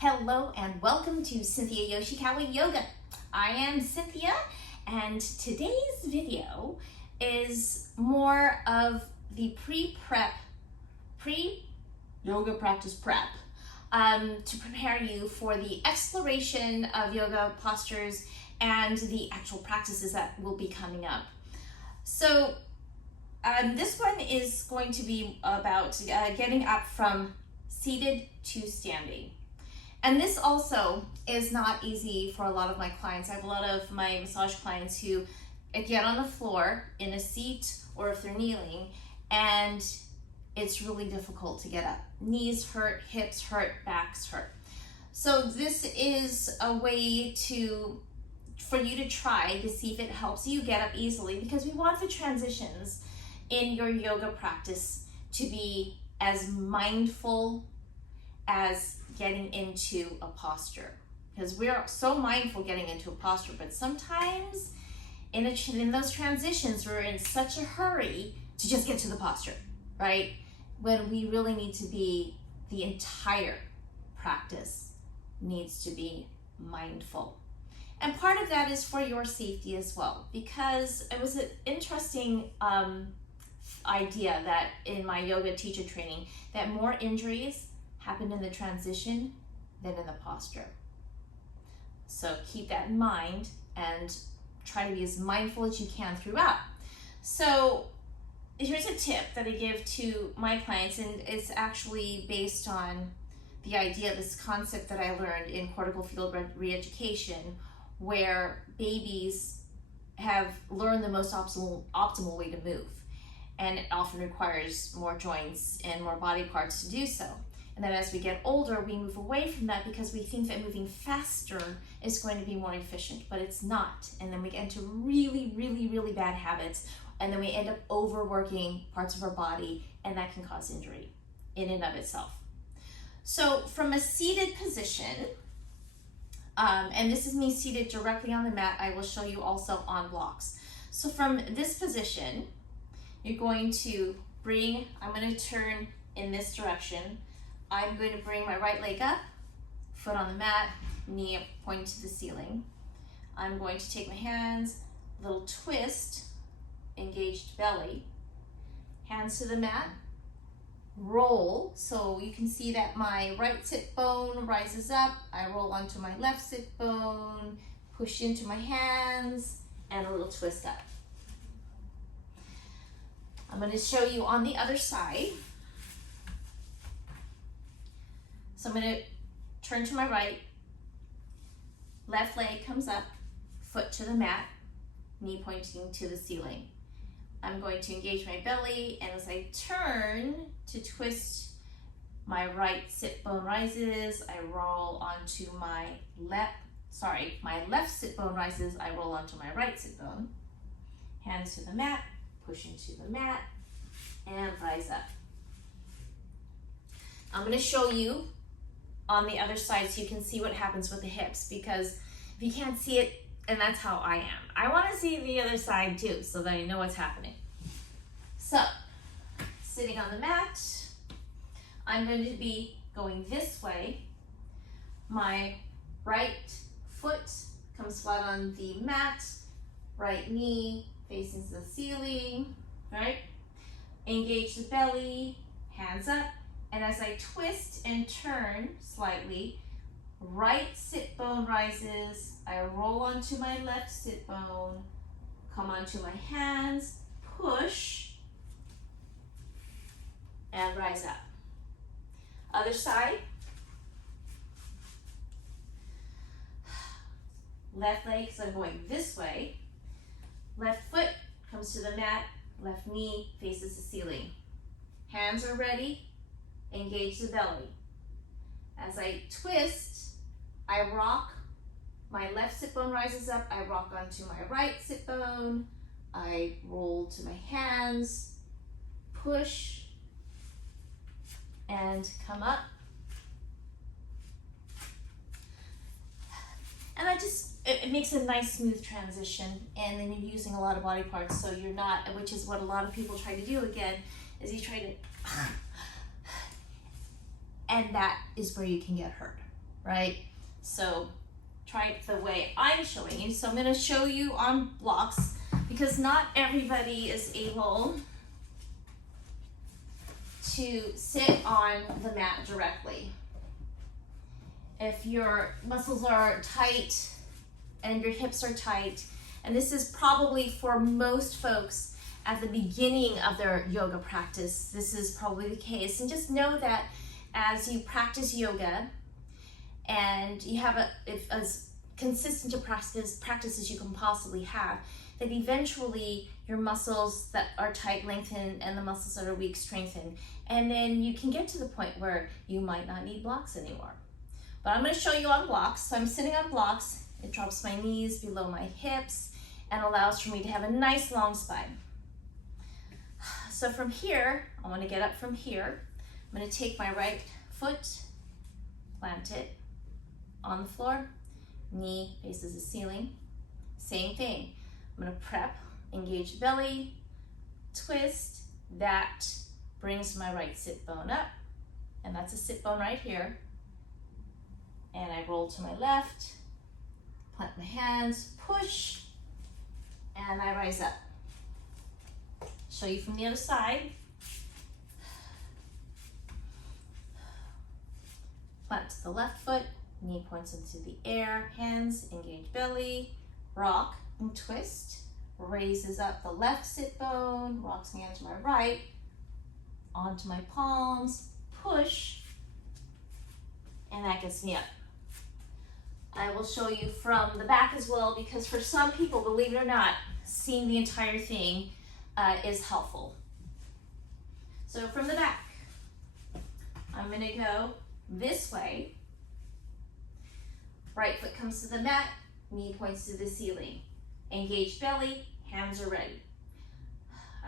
Hello and welcome to Cynthia Yoshikawa Yoga. I am Cynthia, and today's video is more of the pre-yoga practice prep to prepare you for the exploration of yoga postures and the actual practices that will be coming up. So this one is going to be about getting up from seated to standing. And this also is not easy for a lot of my clients. I have a lot of my massage clients who get on the floor in a seat or if they're kneeling, and it's really difficult to get up. Knees hurt, hips hurt, backs hurt. So this is a way for you to try to see if it helps you get up easily, because we want the transitions in your yoga practice to be as mindful as getting into a posture, because we're so mindful getting into a posture, but sometimes in those transitions we're in such a hurry to just get to the posture, right? When we really need to be, the entire practice needs to be mindful. And part of that is for your safety as well, because it was an interesting idea that in my yoga teacher training, that more injuries happen in the transition than in the posture. So keep that in mind and try to be as mindful as you can throughout. So here's a tip that I give to my clients, and it's actually based on the idea, this concept that I learned in cortical field re-education, where babies have learned the most optimal way to move, and it often requires more joints and more body parts to do so. And then as we get older, we move away from that because we think that moving faster is going to be more efficient, but it's not. And then we get into really, really, really bad habits, and then we end up overworking parts of our body, and that can cause injury in and of itself. So from a seated position, and this is me seated directly on the mat, I will show you also on blocks. So from this position, you're going to I'm going to turn in this direction. I'm going to bring my right leg up, foot on the mat, knee up, pointing to the ceiling. I'm going to take my hands, little twist, engaged belly, hands to the mat, roll. So you can see that my right sit bone rises up. I roll onto my left sit bone, push into my hands, and a little twist up. I'm going to show you on the other side. So I'm going to turn to my right, left leg comes up, foot to the mat, knee pointing to the ceiling. I'm going to engage my belly, and as I turn to twist, my right sit bone rises, I roll onto my left sit bone rises, I roll onto my right sit bone. Hands to the mat, push into the mat, and rise up. I'm going to show you on the other side so you can see what happens with the hips, because if you can't see it, and that's how I am, I want to see the other side too so that I know what's happening. So sitting on the mat, I'm going to be going this way. My right foot comes flat on the mat, right knee faces the ceiling, right? Engage the belly, hands up. And as I twist and turn slightly, right sit bone rises, I roll onto my left sit bone, come onto my hands, push, and rise up. Other side. Left leg, so I'm going this way. Left foot comes to the mat, left knee faces the ceiling. Hands are ready. Engage the belly. As I twist, I rock. My left sit bone rises up. I rock onto my right sit bone. I roll to my hands, push, and come up. And it makes a nice smooth transition, and then you're using a lot of body parts, so you're not, which is what a lot of people try to do again, is you try to and that is where you can get hurt. right? So try it the way I'm showing you. So I'm gonna show you on blocks because not everybody is able to sit on the mat directly. If your muscles are tight and your hips are tight, and this is probably for most folks at the beginning of their yoga practice, this is probably the case. And just know that as you practice yoga and you have as consistent a practice as you can possibly have, that eventually your muscles that are tight lengthen and the muscles that are weak strengthen. And then you can get to the point where you might not need blocks anymore. But I'm going to show you on blocks. So I'm sitting on blocks. It drops my knees below my hips and allows for me to have a nice long spine. So from here, I want to get up from here. I'm going to take my right foot, plant it on the floor, knee faces the ceiling. Same thing. I'm going to prep, engage the belly, twist. That brings my right sit bone up, and that's a sit bone right here. And I roll to my left, plant my hands, push, and I rise up. Show you from the other side. Plant to the left foot, knee points into the air, hands engage belly, rock and twist, raises up the left sit bone, rocks me onto my right, onto my palms, push, and that gets me up. I will show you from the back as well, because for some people, believe it or not, seeing the entire thing is helpful. So from the back, I'm gonna go this way. Right foot comes to the mat, knee points to the ceiling. Engage belly, hands are ready.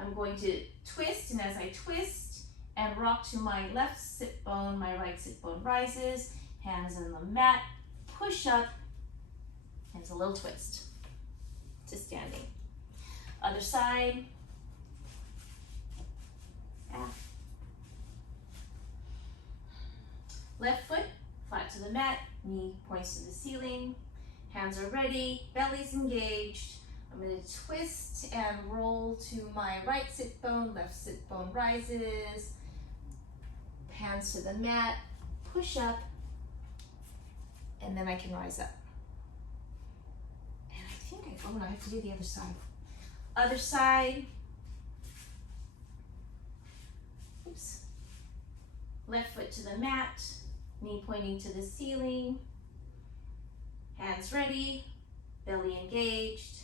I'm going to twist, and as I twist and rock to my left sit bone, my right sit bone rises, hands on the mat, push up, and it's a little twist to standing. Other side. Left foot, flat to the mat, knee points to the ceiling, hands are ready, belly's engaged. I'm going to twist and roll to my right sit bone, left sit bone rises, hands to the mat, push up, and then I can rise up. And I think I have to do the other side. Other side. Oops. Left foot to the mat, knee pointing to the ceiling, hands ready, belly engaged,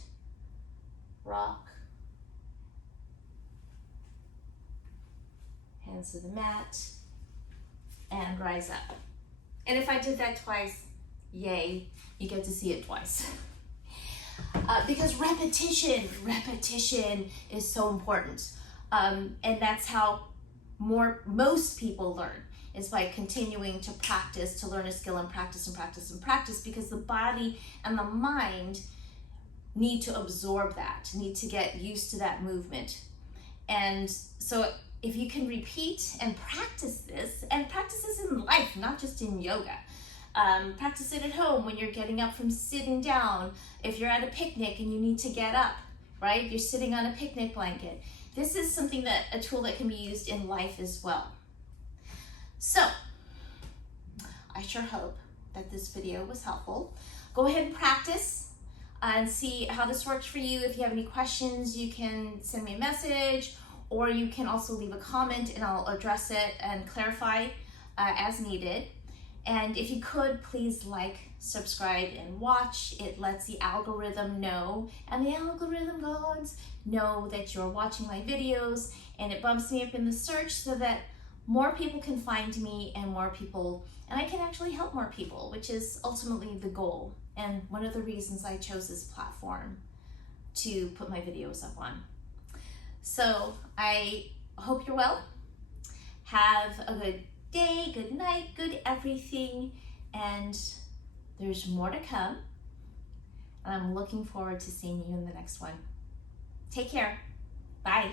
rock, hands to the mat, and rise up. And if I did that twice, yay, you get to see it twice. Because repetition is so important. And that's how most people learn, is by continuing to practice, to learn a skill and practice and practice and practice, because the body and the mind need to absorb that, need to get used to that movement. And so if you can repeat and practice this, and practice this in life, not just in yoga. Practice it at home when you're getting up from sitting down. If you're at a picnic and you need to get up, right? You're sitting on a picnic blanket. This is something a tool that can be used in life as well. So, I sure hope that this video was helpful. Go ahead and practice and see how this works for you. If you have any questions, you can send me a message, or you can also leave a comment and I'll address it and clarify as needed. And if you could, please like, subscribe, and watch. It lets the algorithm know, and the algorithm gods know that you're watching my videos, and it bumps me up in the search so that more people can find me, and I can actually help more people, which is ultimately the goal, and one of the reasons I chose this platform to put my videos up on. So I hope you're well. Have a good day, good night, good everything, and there's more to come. And I'm looking forward to seeing you in the next one. Take care. Bye.